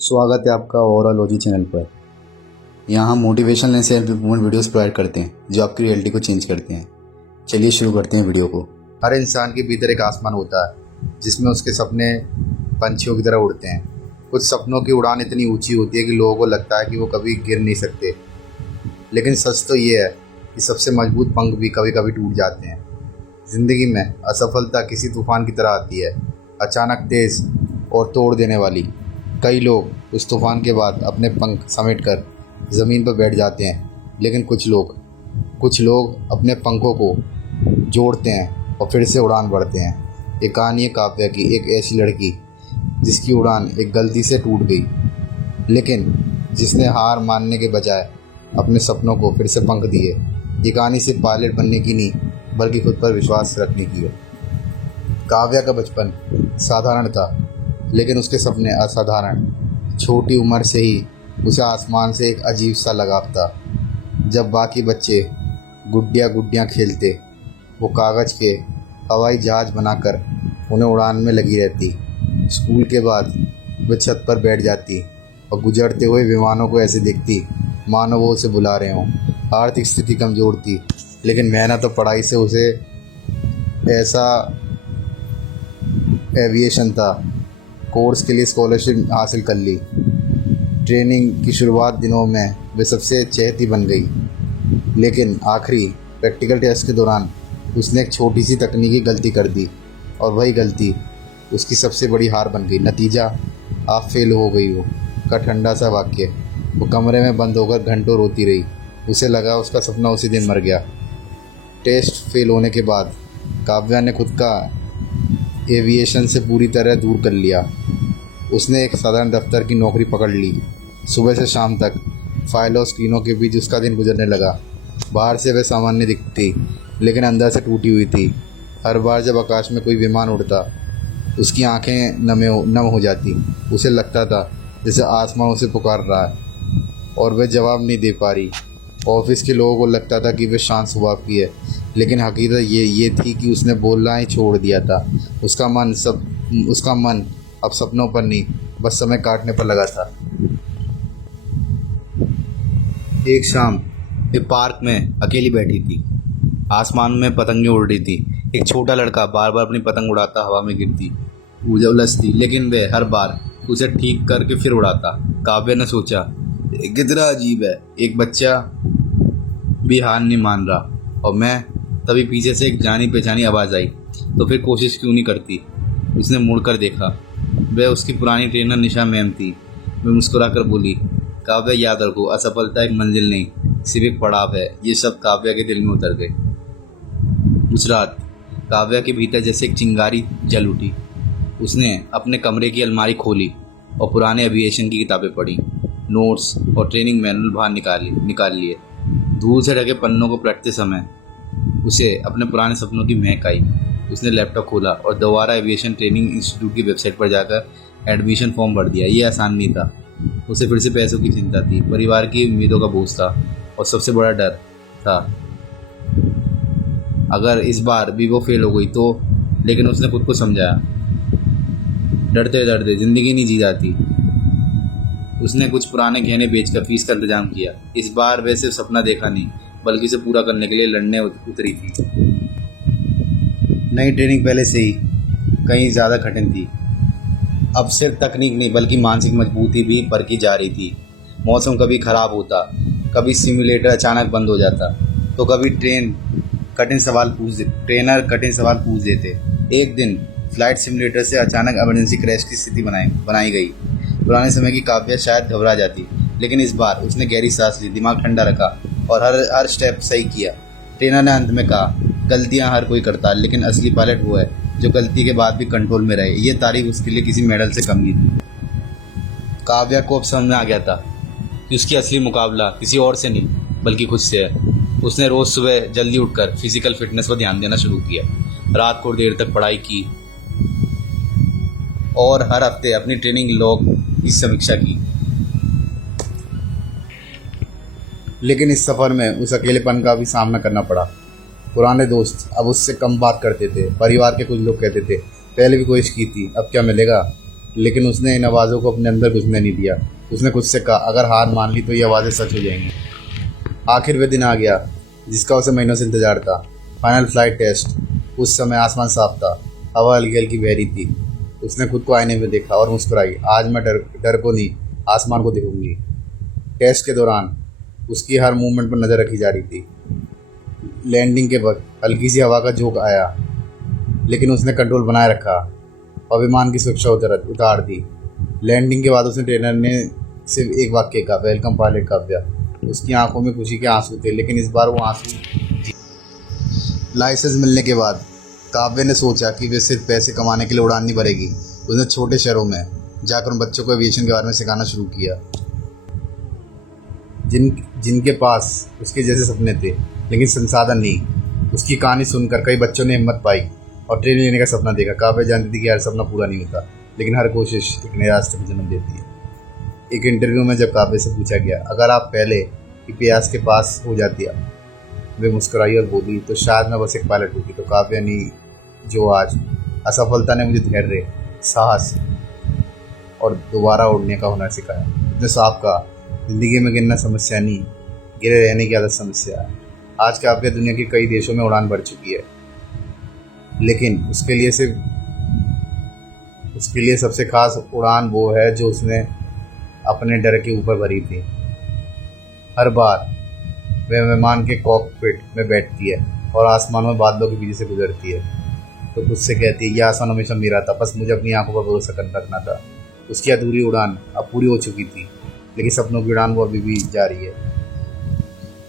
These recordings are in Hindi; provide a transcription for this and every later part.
स्वागत है आपका ओवरऑलॉजी चैनल पर। यहाँ हम motivational and self improvement videos provide करते हैं जो आपकी रियलिटी को चेंज करते हैं। चलिए शुरू करते हैं वीडियो को। हर इंसान के भीतर एक आसमान होता है जिसमें उसके सपने पंछियों की तरह उड़ते हैं। कुछ सपनों की उड़ान इतनी ऊंची होती है कि लोगों को लगता है कि वो कभी गिर नहीं सकते, लेकिन सच तो ये है कि सबसे मजबूत पंख भी कभी कभी टूट जाते हैं। ज़िंदगी में असफलता किसी तूफान की तरह आती है, अचानक, तेज़ और तोड़ देने वाली। कई लोग उस तूफान के बाद अपने पंख समेटकर ज़मीन पर बैठ जाते हैं, लेकिन कुछ लोग अपने पंखों को जोड़ते हैं और फिर से उड़ान भरते हैं। एक कहानी है काव्या की, एक ऐसी लड़की जिसकी उड़ान एक गलती से टूट गई, लेकिन जिसने हार मानने के बजाय अपने सपनों को फिर से पंख दिए। ये कहानी सिर्फ पायलट बनने की नहीं, बल्कि खुद पर विश्वास रखने की है। काव्या का बचपन साधारण था, लेकिन उसके सपने असाधारण। छोटी उम्र से ही उसे आसमान से एक अजीब सा लगाव था। जब बाकी बच्चे गुड्डियाँ खेलते, वो कागज़ के हवाई जहाज़ बनाकर उन्हें उड़ान में लगी रहती। स्कूल के बाद वे छत पर बैठ जाती और गुजरते हुए विमानों को ऐसे देखती मानो वो उसे बुला रहे हों। आर्थिक स्थिति कमज़ोर थी, लेकिन मेहनत और पढ़ाई से उसे ऐसा एविएशन था कोर्स के लिए स्कॉलरशिप हासिल कर ली। ट्रेनिंग की शुरुआत दिनों में वे सबसे चहेती बन गई, लेकिन आखिरी प्रैक्टिकल टेस्ट के दौरान उसने एक छोटी सी तकनीकी गलती कर दी और वही गलती उसकी सबसे बड़ी हार बन गई। नतीजा, आप फेल हो गई हो का ठंडा सा वाक्य। वो कमरे में बंद होकर घंटों रोती रही। उसे लगा उसका सपना उसी दिन मर गया। टेस्ट फेल होने के बाद काव्या ने खुद का एविएशन से पूरी तरह दूर कर लिया। उसने एक साधारण दफ्तर की नौकरी पकड़ ली। सुबह से शाम तक फाइलों और स्क्रीनों के बीच उसका दिन गुजरने लगा। बाहर से वह सामान्य दिखती, लेकिन अंदर से टूटी हुई थी। हर बार जब आकाश में कोई विमान उड़ता, उसकी आंखें नम हो जाती। उसे लगता था जैसे आसमान उसे पुकार रहा है और वह जवाब नहीं दे पा रही। ऑफिस के लोगों को लगता था कि वह शांत स्वभाव की है, लेकिन हकीकत ये थी कि उसने बोलना ही छोड़ दिया था। उसका मन अब सपनों पर नहीं, बस समय काटने पर लगा था। एक शाम एक पार्क में अकेली बैठी थी। आसमान में पतंगें उड़ रही थी। एक छोटा लड़का बार बार अपनी पतंग उड़ाता हवा में गिरती, उलझती, लेकिन वह हर बार उसे ठीक करके फिर उड़ाता। काव्या ने सोचा, कितना अजीब है, एक बच्चा भी हार नहीं मान रहा। और मैं तभी पीछे से एक जानी पहचानी आवाज़ आई, तो फिर कोशिश क्यों नहीं करती। उसने मुड़कर देखा, वह उसकी पुरानी ट्रेनर निशा मैम थी। वह मुस्कुराकर बोली, काव्या, याद रखो, असफलता एक मंजिल नहीं, सिर्फ एक पड़ाव है। ये सब काव्या के दिल में उतर गए। उस रात काव्या के भीतर जैसे एक चिंगारी जल उठी। उसने अपने कमरे की अलमारी खोली और पुराने एविएशन की किताबें पढ़ी। नोट्स और ट्रेनिंग मैनुअल बाहर निकाल लिए। धूल से ढके पन्नों को पलटते समय उसे अपने पुराने सपनों की महक आई। उसने लैपटॉप खोला और दोबारा एविएशन ट्रेनिंग इंस्टीट्यूट की वेबसाइट पर जाकर एडमिशन फॉर्म भर दिया। ये आसान नहीं था। उसे फिर से पैसों की चिंता थी, परिवार की उम्मीदों का बोझ था, और सबसे बड़ा डर था, अगर इस बार भी वो फेल हो गई तो। लेकिन उसने खुद को समझाया, डरते डरते ज़िंदगी नहीं जी जाती। उसने कुछ पुराने गहने बेचकर फीस का इंतजाम किया। इस बार वह सिर्फ सपना देखा नहीं, बल्कि इसे पूरा करने के लिए लड़ने उतरी थी। नई ट्रेनिंग पहले से ही कहीं ज़्यादा कठिन थी। अब सिर्फ तकनीक नहीं, बल्कि मानसिक मजबूती भी परखी जा रही थी। मौसम कभी ख़राब होता, कभी सिम्युलेटर अचानक बंद हो जाता, तो कभी ट्रेनर कठिन सवाल पूछ देते। एक दिन फ्लाइट सिम्युलेटर से अचानक इमरजेंसी क्रैश की स्थिति बनाई गई। पुराने समय की काव्या शायद घबरा जाती, लेकिन इस बार उसने गहरी सांस ली, दिमाग ठंडा रखा और हर स्टेप सही किया। ट्रेनर ने अंत में कहा, गलतियां हर कोई करता है, लेकिन असली पायलट वो है जो गलती के बाद भी कंट्रोल में रहे। ये तारीफ उसके लिए किसी मेडल से कम नहीं थी। काव्या को अब समझ में आ गया था कि उसकी असली मुकाबला किसी और से नहीं, बल्कि खुद से है। उसने रोज़ सुबह जल्दी उठकर फिजिकल फिटनेस पर ध्यान देना शुरू किया, रात को देर तक पढ़ाई की और हर हफ्ते अपनी ट्रेनिंग लॉग की समीक्षा की। लेकिन इस सफ़र में उस अकेलेपन का भी सामना करना पड़ा। पुराने दोस्त अब उससे कम बात करते थे। परिवार के कुछ लोग कहते थे, पहले भी कोशिश की थी, अब क्या मिलेगा। लेकिन उसने इन आवाज़ों को अपने अंदर घुसने नहीं दिया। उसने खुद से कहा अगर हार मान ली तो ये आवाज़ें सच हो जाएंगी। आखिर वह दिन आ गया जिसका उसे महीनों से इंतजार था। Final flight test. उस समय आसमान साफ था, हवा हल्की हल्की बह रही थी। उसने खुद को आईने में देखा और मुस्कुराई। आज मैं डर को नहीं, आसमान को देखूंगी। टेस्ट के दौरान उसकी हर मूवमेंट पर नज़र रखी जा रही थी। लैंडिंग के वक्त हल्की सी हवा का झोंका आया, लेकिन उसने कंट्रोल बनाए रखा और विमान की सुरक्षा उतार दी। लैंडिंग के बाद उसने ट्रेनर ने सिर्फ एक वाक्य कहा, वेलकम पायलट काव्या। उसकी आंखों में खुशी के आंसू थे, लेकिन इस बार वो आंसू। लाइसेंस मिलने के बाद काव्य ने सोचा कि वे सिर्फ पैसे कमाने के लिए उड़ान नहीं भरेगी। उसने छोटे शहरों में जाकर उन बच्चों को एविएशन के बारे में सिखाना शुरू किया जिनके पास उसके जैसे सपने थे लेकिन संसाधन नहीं। उसकी कहानी सुनकर कई बच्चों ने हिम्मत पाई और ट्रेनिंग लेने का सपना देखा। काव्य जानती थी कि हर सपना पूरा नहीं होता, लेकिन हर कोशिश एक नए रास्ते को जन्म देती है। एक इंटरव्यू में जब काव्य से पूछा गया अगर आप पहले ही प्रयास के पास हो जाती, वे मुस्कुराई और बोली तो शायद मैं बस एक पायलट होती। तो काव्य ने जो आज असफलता ने मुझे धैर्य, साहस और दोबारा उड़ने का हुनर सिखाया। उसने साफ कहा जिंदगी में गिरना समस्या नहीं, गिरे रहने की आदत समस्या है। आज काव्य दुनिया के कई देशों में उड़ान भर चुकी है, लेकिन उसके लिए सबसे खास उड़ान वो है जो उसने अपने डर के ऊपर भरी थी। हर बार वह विमान के कॉकपिट में बैठती है और आसमान में बादलों के बीच से गुजरती है तो खुद से कहती है यह आसमान हमेशा मेरा था, बस मुझे अपनी आंखों पर भरोसा रखना था। उसकी अधूरी उड़ान अब पूरी हो चुकी थी, लेकिन सपनों की उड़ान वो अभी भी जारी है।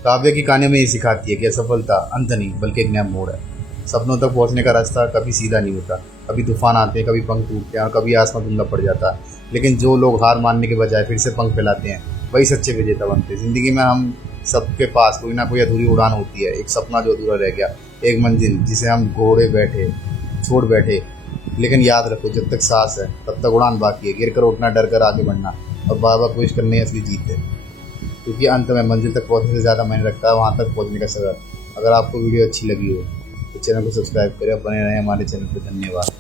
काव्य की कहानी में ये सिखाती है कि असफलता अंत नहीं बल्कि एक नया मोड़ है। सपनों तक पहुंचने का रास्ता कभी सीधा नहीं होता, कभी तूफान आते हैं, कभी पंख टूटते हैं और कभी आसमान धुंधला पड़ जाता है। लेकिन जो लोग हार मानने के बजाय फिर से पंख फैलाते हैं वही सच्चे विजेता बनते हैं। ज़िंदगी में हम सबके पास कोई ना कोई अधूरी उड़ान होती है, एक सपना जो अधूरा रह गया, एक मंजिल जिसे हम छोड़ बैठे। लेकिन याद रखो जब तक सांस है तब तक उड़ान बाकी है। गिर कर उठना, डर कर आगे बढ़ना और बार बार कोशिश करने ही असली जीत है, क्योंकि अंत में मंजिल तक पहुंचने से ज़्यादा मायने रखता है वहां तक पहुंचने का सफ़र। अगर आपको वीडियो अच्छी लगी हो तो चैनल को सब्सक्राइब करें और बने रहें हमारे चैनल पर। धन्यवाद।